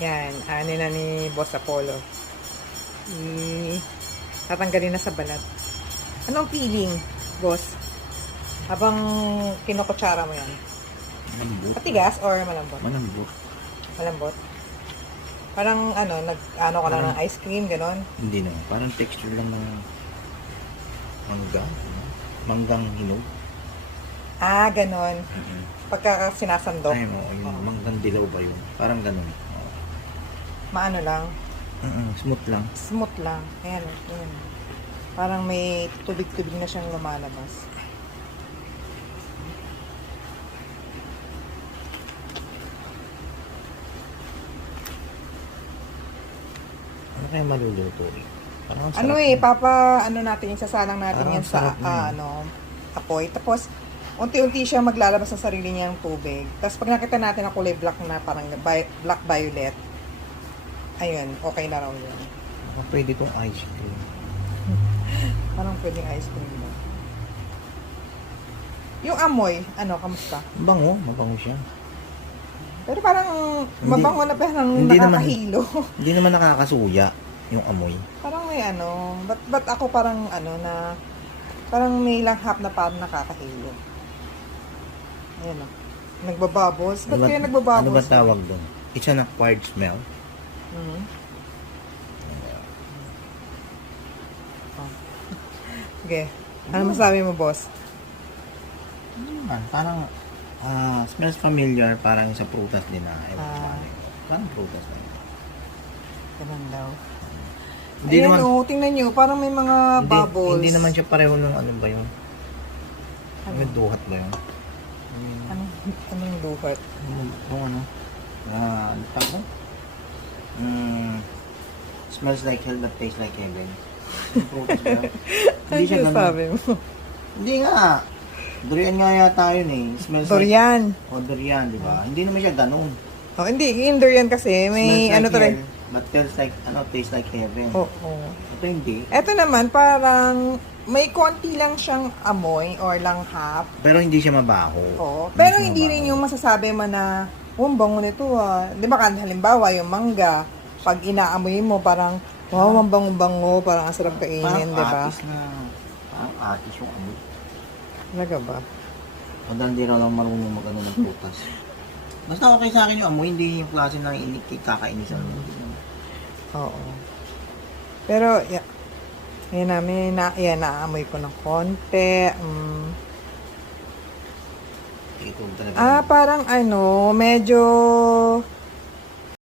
Yan, ano na ni Boss Apollo. Tatanggalin na sa balat. Anong feeling, Boss? Habang kinukutsara mo yan. Malambot. Matigas or malambot? Malambot. Malambot. Parang nag-ano ka lang ng ice cream, ganon. Hindi na. Parang texture lang ng mangga. Ano? Manggang hinog. Ah, ganon. Pagka sinasandok. Ay, yung manggang dilaw ba yun? Parang ganun. Maano lang. Smooth lang. Smooth lang. Ayan, ayan. Parang may tubig-tubig na siyang lumalabas. Ano kaya maluluto eh? Parang ang Ano sarap ano natin, sasalang natin Parang yan sa, sarap na yun. apoy. Tapos, unti-unti siya maglalabas ng sarili niyang tubig. Tapos, pag nakita natin ang kulay black na parang black violet, ayun, okay na raw yun. Baka pwede tong ice cream. Parang pwedeng ice cream mo. Yung amoy, kamusta? Bango, mabango siya. Pero parang mabango na parang hindi naman- nakakahilo. Hindi naman nakakasuya yung amoy. Parang may ba't ako parang parang may langhap na parang nakakahilo. Ayan o. Nagbabubbles. Ba't kaya nagbabubbles? Ano ba tawag doon? It's an acquired smell. Mhm. Oh. Sige. Ano masabi mo, boss? Parang smells familiar, parang sa prutas din na. Ewan ko Ah. ano yun. Parang prutas na yun. Ganun daw. Hindi Ayan naman, tingnan nyo. Parang may mga bubbles. hindi naman siya pareho nung ano ba yun? Ano? May duhat ba yun? Anong duhat? Yung ano? Ano tawag mo? Smells like hell but tastes like heaven. Yung prutas ba yun? Hindi siya ganun. sabi mo? Hindi nga. Durian nga yata yun eh. Smells Durian. like... durian, di ba? Hindi naman siya ganun. Oh, hindi. Yung durian kasi, may Smells like talaga. hell, but tastes like, tastes like heaven. Oo. Ito hindi. Ito naman, parang may konti lang siyang amoy or langhap. Pero hindi siya mabaho. Oo. Pero siya hindi mabaho. rin yung masasabi mo na, ang bango nito ah. Di ba halimbawa, yung mangga, pag inaamoy mo, parang, wow, ang bango-bango, parang ang sarap kainin, di ba? Parang atis yung amoy. Talaga ba? O dahil hindi raw lang marunong mag-ano ng putas. Basta okay sa akin yung amoy, hindi yung klase ng kakainis ang Oo. Pero, yan namin, naamoy ko ng konti. Ito talaga. Parang medyo